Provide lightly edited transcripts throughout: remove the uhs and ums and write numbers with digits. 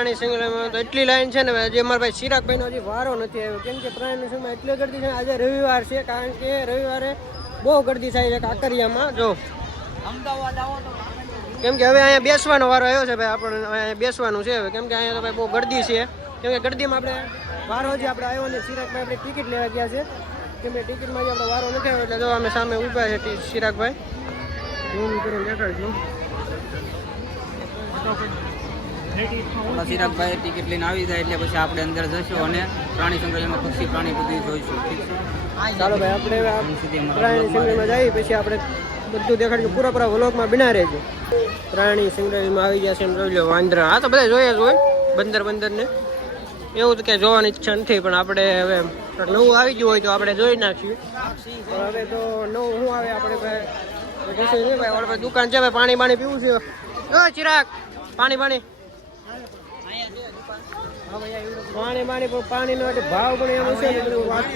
પ્રાણી સંગ્રહાલયમાં તો એટલી લાઈન છે ને હજી અમારા ભાઈ ચિરાગભાઈનો હજી વારો નથી આવ્યો. કેમ કે પ્રાણી સંગ્રહાલયમાં એટલી ગરદી છે. આજે રવિવાર છે, કારણ કે રવિવારે બહુ ગરદી થાય છે કાંકરિયામાં. જો અમદાવાદ આવો તો કેમ કે હવે અહીંયા બેસવાનો વારો આવ્યો છે ભાઈ. આપણે અહીંયા બેસવાનું છે હવે, કેમ કે અહીંયા તો ભાઈ બહુ ગરદી છે. કેમ કે ગરદીમાં આપણે વારો હજી આપણે આવ્યો ને ચિરાગભાઈ આપણે ટિકિટ લેવા ગયા છે. કેમ કે ટિકિટમાં જે આપણે વારો નથી આવ્યો, એટલે જો અમે સામે ઊભા છે ચિરાગભાઈ. ઝૂમ કરીને દેખાડજો. ચિરાગભાઈ ટિકિટ લઈને આવી જાય એટલે પછી આપણે અંદર જશું અને પ્રાણી સંગ્રહાલયમાં પક્ષી પ્રાણી બધું જોઈશું. ઠીક છે, ચાલો ભાઈ આપણે પ્રાણી સંગ્રહાલયમાં જઈએ, પછી આપણે બધું દેખાડ્યું. પૂરા વ્લોગમાં બના રહેજો. પ્રાણી સંગ્રહાલયમાં આવી જશે એમ જોઈ લો. વાંદરા આ તો બધા જોઈએ જ હોય, બંદર ને એવું તો ક્યાંય જોવાની ઈચ્છા નથી, પણ આપણે હવે નવું આવી ગયું હોય તો આપણે જોઈ નાખ્યું. પણ હવે તો નવું શું આવે આપણે ભાઈ દુકાન છે ભાઈ. પાણી પીવું છે. ચિરાગ પાણી પાણીનો ભાવ પણ એનો છે ને બધું વાત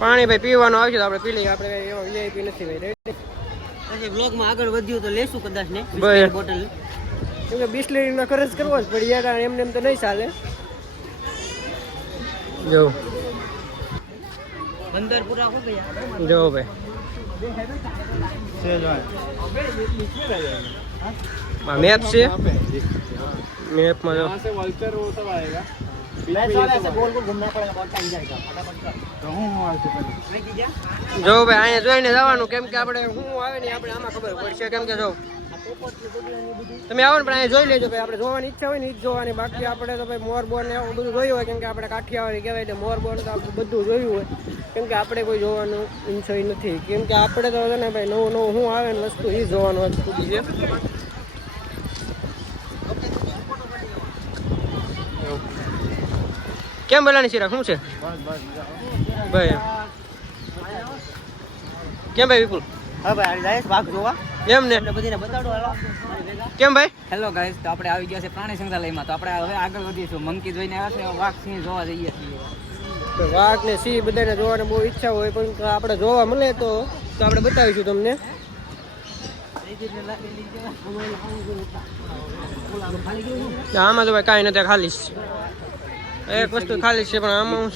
પાણી ભાઈ પીવાનું આવશે તો આપણે પી લઈએ. આપણે વીઆઈપી નથી ભાઈ. બ્લોગમાં આગળ વધ્યું તો લેશું કદાચ ને બોટલ. કેમ કે બિસ્લેરીનો ખર્ચ કરવો જ પડી, કારણ એમને એમ તો નહીં ચાલે. જો બંદર પૂરા હો ગયા. જો ભાઈ मैप से मैप में वहाँ से वल्चर वो सब आएगा. गोल गोल घूमना पड़ेगा, बहुत टाइम जाएगा. જો ભાઈ અહીંયા જોઈને જવાનું. કેમ કે આપણે શું આવે ને આપણે આમાં ખબર પડશે. કેમ કે જો તમે આવો ને પણ અહીંયા જોઈ લેજો ભાઈ. આપણે જોવાની ઈચ્છા હોય ને એ જ જોવાની. બાકી આપણે તો ભાઈ મોરબોન ને એવું બધું જોયું હોય. કેમ કે આપણે કાઠિયાવાડી કહેવાય એટલે મોરબોન તો આપણે બધું જોયું હોય. કેમ કે આપણે કોઈ જોવાનું ઈચ્છા નથી. કેમ કે આપણે તો ને ભાઈ નવું શું આવે ને વસ્તુ એ જોવાનું વસ્તુ છે. કેમ બોલાની ચિરાગ શું છે ભાઈ? કેમ ભાઈ વિપુલ? હા ભાઈ જાય વાઘ જોવા એમ ને બધીને બતાડો. હાલો કેમ ભાઈ? હેલો ગાઈસ, તો આપણે આવી ગયા છે પ્રાણી સંગ્રહાલયમાં. તો આપણે હવે આગળ વધીશું. મંકી જોઈને આવ્યા છે, વાઘ સિંહ જોવા જઈએ છીએ. વાઘ ને સિંહ બધાને જોવાની બહુ ઈચ્છા હોય, પણ આપણે જોવા મળે તો આપણે બતાવીશું તમને. આમાં તો ભાઈ કાંઈ નથી, ખાલી એક વસ્તુ ખાલી છે. પણ આમાં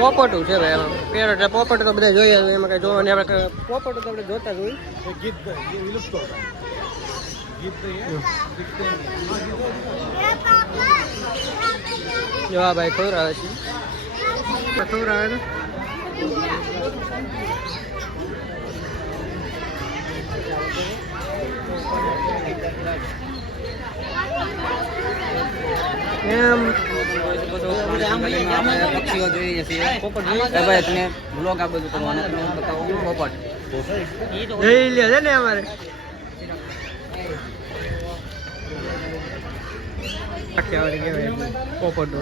પોપટું છે ભાઈ. એમાં પેરટ પોપટ તો બધા જોઈએ, એમાં કઈ જોવાની આપણે પોપટ તો આપણે જોતા જ હોય. જો આ ભાઈ ખવડાવે છે. ખવડાવે ને એમ પક્ષીઓ જોઈએ છીએ. ભાઈ તમે બ્લોગ આ બધું કરવાનું પોપટ જોઈ લે છે ને અમારે. કાઠિયાવાડી કહેવાય પોપટ.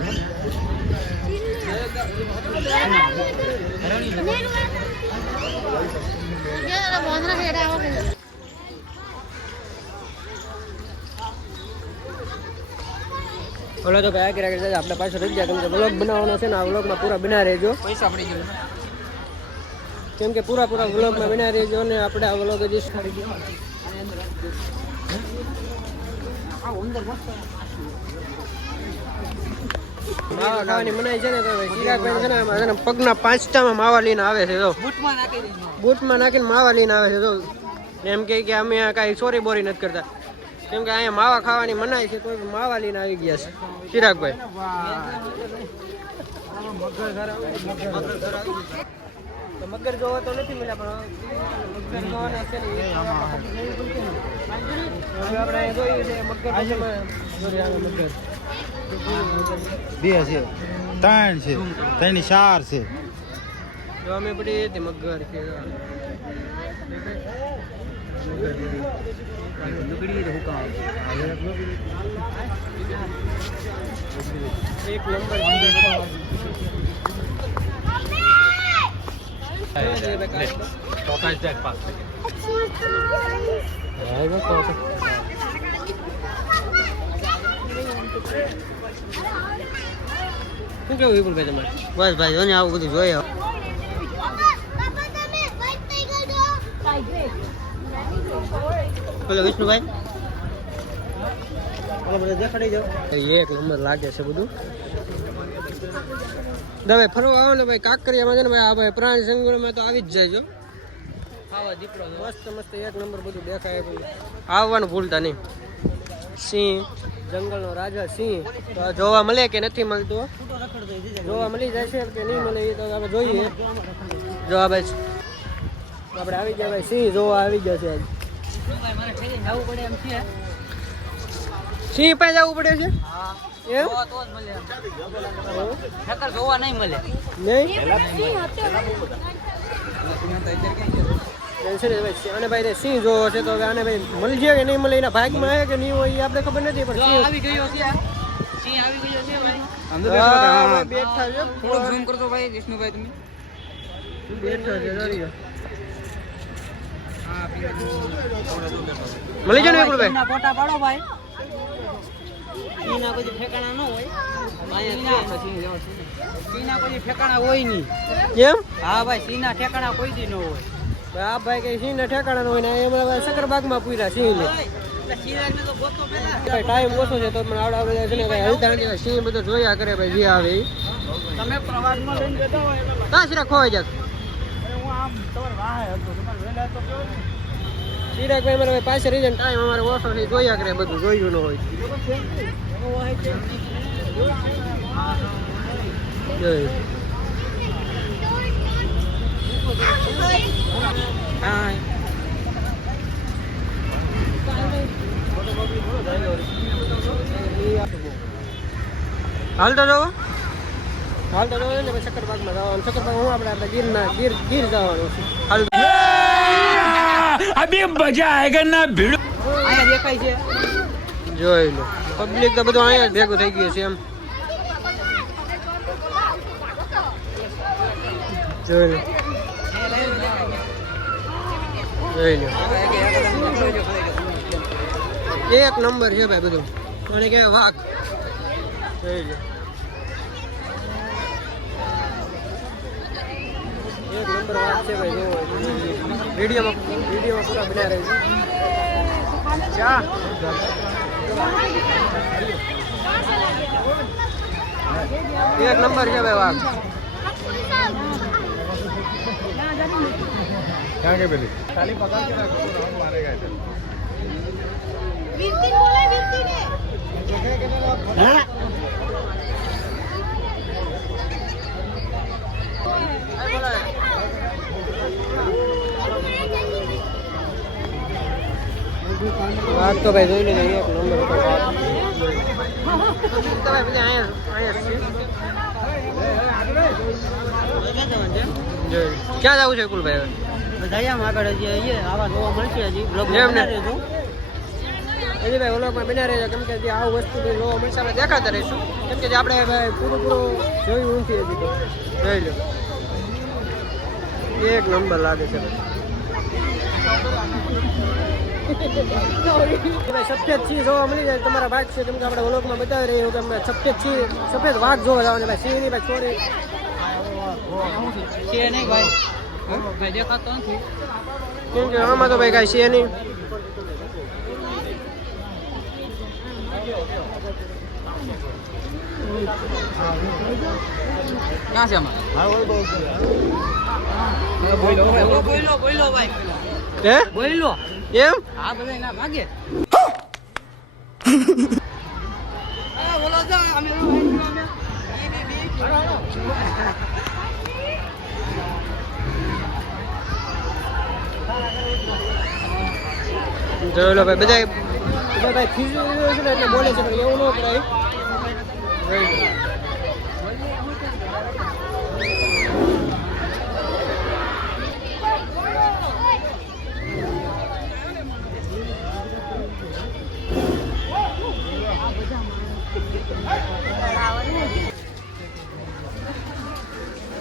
ઓલો તો ભાઈ આગળ આપણે પાછળ રહી ગયા. કેમ કે વ્લોગ બનાવવાનો છે ને, આ વ્લોગમાં પૂરા બના રહેજો. પૈસા પડી ગયું. કેમ કે પૂરા વ્લોગમાં બના રહેજો ને આપણે આ વ્લોગ હજી માવા ખાવાની મનાઈ છે ને. તો ચિરાગભાઈ છે ને એમાં પગના પાંચટામાં માવા લઈને આવે છે. જો બૂટમાં નાખીને માવા લઈને આવે છે. જો એમ કે અમે કાંઈ ચોરી બોરી નથી કરતા. કેમ કે અહીંયા માવા ખાવાની મનાઈ છે, તો માવા લઈને આવી ગયા છે ચિરાગભાઈ. તો મગર જોવા તો નથી મળ્યા, પણ મગર જોવાના છે ને. હવે આપણે જોયું છે મગર. બે છે, ત્રણ છે, ત્રણ ચાર છે. જો અમે પડી હતી મગર છે. એક નંબર શું કેવું વિપુલભાઈ તમારે? બસ ભાઈ જોને આવું બધું જોયા. બોલો વિષ્ણુભાઈ દેખાડી દો એક નંબર લાગે છે બધું દવે ફરવા આવો ને ભાઈ કાંકરિયામાં છે ને ભાઈ આ ભાઈ પ્રાણી સંગ્રહમાં તો આવી જ જાય મસ્ત મસ્ત એક નંબર બધું દેખાય આવવાનું ભૂલતા નહીં સિંહ જંગલનો રાજા સિંહ તો જોવા મળે કે નથી મળતું જોવા મળી જાય છે કે નહીં મળે એ તો આપણે જોઈએ જો આ ભાઈ આપણે આવી ગયા ભાઈ સિંહ જોવા આવી ગયા છે સિંહ પાસે જવું પડે છે એમ જોવા નહીં મળે નહીં અને ભાઈ સિંહ જોવો છે તો હવે આને ભાઈ મળશે કે નહીં મળે એના ભાગમાં આવે કે નહીં હોય એ આપણે ખબર નથી પણ આવી ગયો છે સિંહ આવી ગયો છે બેઠા છે થોડું ઝૂમ કરતો ભાઈ વિષ્ણુભાઈ તમે બેઠા છે મળી જાય ને વિપુલભાઈ ફોટા પાડો ભાઈ સિંહના કોઈ ઠેકાણા ન હોય સિંહના કોઈ ઠેકાણા હોય નહીં એમ હા ભાઈ સિંહના ઠેકાણા કોઈ દી ન હોય આ ભાઈ કઈ સિંહ ને ઠેકાણા હોય ને એમાં સકરબાગમાં પૂર્યા સિંહ ને ટાઈમ ઓછો છે તો પણ આવડા બધા છે ને કઈ હલતા નથી સિંહ બધો જોયા કરે ભાઈ જે આવે તમે પ્રવાસમાં લઈને જતા હોય કાં સિરા ખોવાઈ જાય હું આમ તમારે વાહે હતો તમારે વહેલા તો સિરાગભાઈ મારે પાસે રીઝન ટાઈમ અમારે ઓછો છે જોયા કરે બધું જોયું ન હોય હાલતો જવો હાલતો જવો ને પછી સક્કરબાગમાં જવાનું સક્કરબાગ હું આપણે ગીરના ગીર જવાનું છે હાલ અભી મજા આયેગા ના ભીડ અહીંયા દેખાય છે જોઈ લો પબ્લિક તો બધું અહીંયા જ ભેગું થઈ ગયું છે એમ જોઈ લો જોઈ લો એક નંબર છે ભાઈ બધું અને કે વાઘ જોઈ લો એક નંબર વાઘ છે ભાઈ જો વિડીયોમાં પૂરા બના રહી છે ચા એક નંબર છે ભાઈ વાઘ ક્યાં કે પેલી ખાલી પકડ કે મારેગા વીરતી બોલે વીરતી ને વાત તો ભાઈ જોઈ લીધી એક નંબર હતો ભાઈ બધા ક્યાં જવું છે કુલભાઈ દરિયામાં આગળ હજી આવા જોવા મળશે હજી બ્લોગ હજી ભાઈ ઓલોકમાં બના રહેજો કેમ કે જે આવું વસ્તુ જોવા મળશે આપણે દેખાતા રહીશું કેમ કે જે આપણે ભાઈ પૂરું જોયું નથી હજી તો જોઈ લો એક નંબર લાગે છે ભાઈ સફેદ સિંહ જોવા મળી જાય તમારા વાઘ છે કેમ કે આપણે ઓલોકમાં બતાવી રહ્યું કે અમે સફેદ વાઘ જોવા જવાનું ભાઈ સિંહ ની ભાઈ છોડી છે નહીં ભાઈ દેખાતો નથી કેમ કે આમાં તો ભાઈ કાંઈ છે નહીં ક્યાં છે આમાં બોલો ભાઈ હે બોલો એમ હા બધા એના ભાગે બોલો જો અમે જોઈ લો ભાઈ બધા ભાઈ ખીજું છે ને એટલે બોલે છે પણ એવું ન કરાય જોઈ લો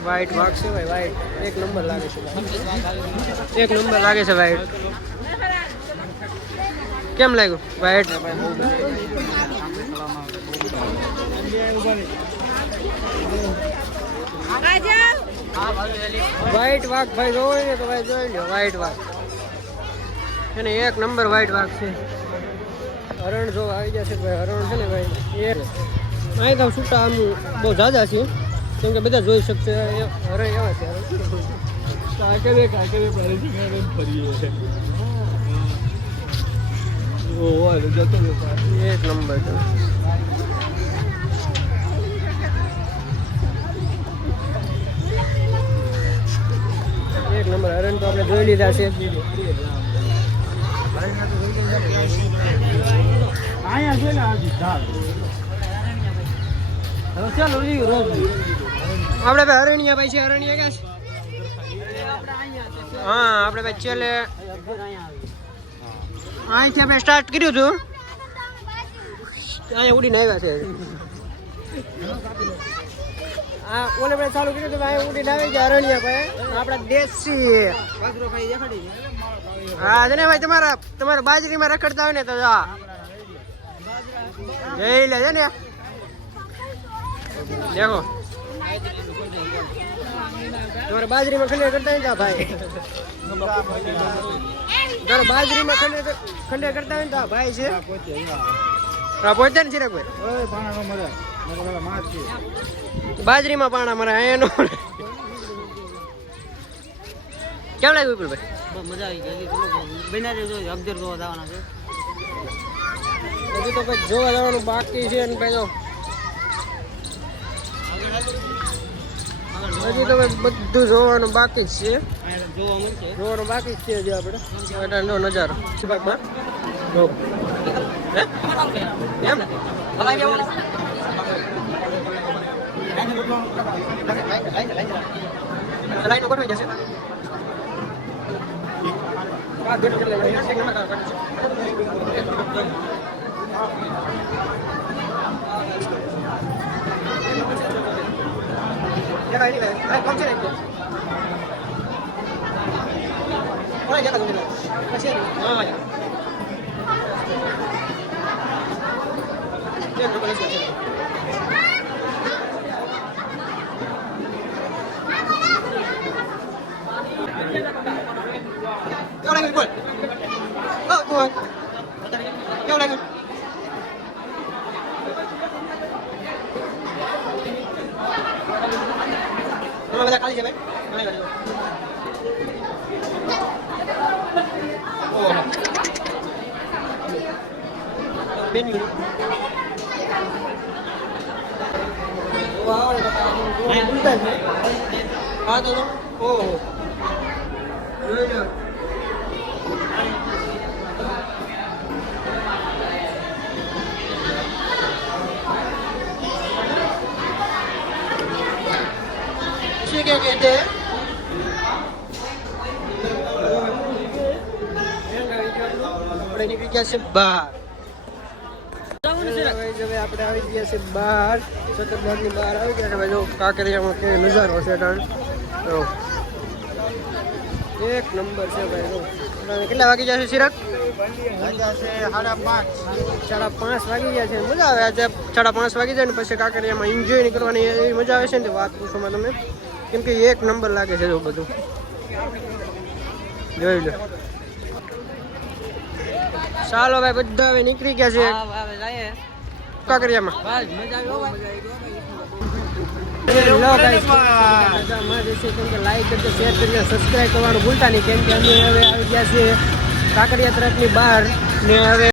વાઈટ વાઘ છે ભાઈ વાઈટ એક નંબર લાગે છે એક નંબર લાગે છે વાઈટ કેમ લાગ્યું વાઈટ વાઈટ વાઘ ભાઈ જોઈ ને તો ભાઈ જોઈ લો વાઈટ વાઘ એને એક નંબર વાઈટ વાઘ છે. હરણ જો આવી જશે ભાઈ, હરણ છે ને ભાઈ એક અહીં તો છૂટા આમ બહુ ઝાઝા છે કેમ કે બધા જોઈ શકશે. હરણ એવા છે એક નંબર છે. એક નંબર હરણ તો આપણે જોઈ લીધા છે. આપણે ભાઈ હરણિયા ભાઈ છે. હરણિયા ક્યાં છે? હા આપણે ભાઈ છેલ્લે અહીંથી આપણે સ્ટાર્ટ કર્યું હતું, અહીંયા ઉડીને આવ્યા છે. હા ઓલે ભાઈ ચાલુ કર્યું હતું, અહીંયા ઉડીને આવી ગયા હરણિયા ભાઈ આપણા દેશી. હા છે ને ભાઈ તમારા બાજરીમાં રખડતા હોય ને તો જા જઈ લે છે ને. દેખો તમારે બાજરીમાં ખંડે કરતા હોય ને ભાઈ, તમારે બાજરીમાં ખંડે કરતા હોય ને તો ભાઈ છે. હા પહોંચે ને ચિરાગભાઈ બાજરીમાં પાણા મારે અહીંયા નો. કેમ લાગ્યું વિપુલભાઈ? મજા આવી ગઈ. બના દેજો અગદર જોવા જવાના છે. હજી તો ભાઈ જોવા જવાનું બાકી છે ને ભાઈ. હજી તો ભાઈ બધું જોવાનું બાકી જ છે. જોવાનું બાકી જ છે હજી આપણે. નજારો એમ લાઈનો ગોઠવાઈ જશે. ખાલી છે ભાઈ. હા તો ઓહો क्या कहते हैं આપણે નીકળી ગયા છે બહાર. આપણે આવી ગયા છે બહાર, સતતબાગની બહાર આવી ગયા છે ભાઈ. જો કાંકરિયામાં કે નજારો છે તો એક નંબર છે ભાઈ. જો કેટલા વાગી જશે ચિરાગ? 5:30 વાગી ગયા છે. મજા આવે આજે 5:30 વાગી જાય ને પછી કાંકરિયામાં એન્જોય કરવાની એવી મજા આવે છે ને વાત પૂછોમાં તમે, કેમ કે એક નંબર લાગે છે જો બધું જોઈ લો. ચાલો ભાઈ બધા હવે નીકળી ગયા છે કાંકરિયામાં. લાઈક કરજો, શેર કરજો, સબસ્ક્રાઈબ કરવાનું ભૂલતા નહીં, કેમ કે અમે હવે આવી ગયા છીએ કાંકરિયા તરફની બહાર ને હવે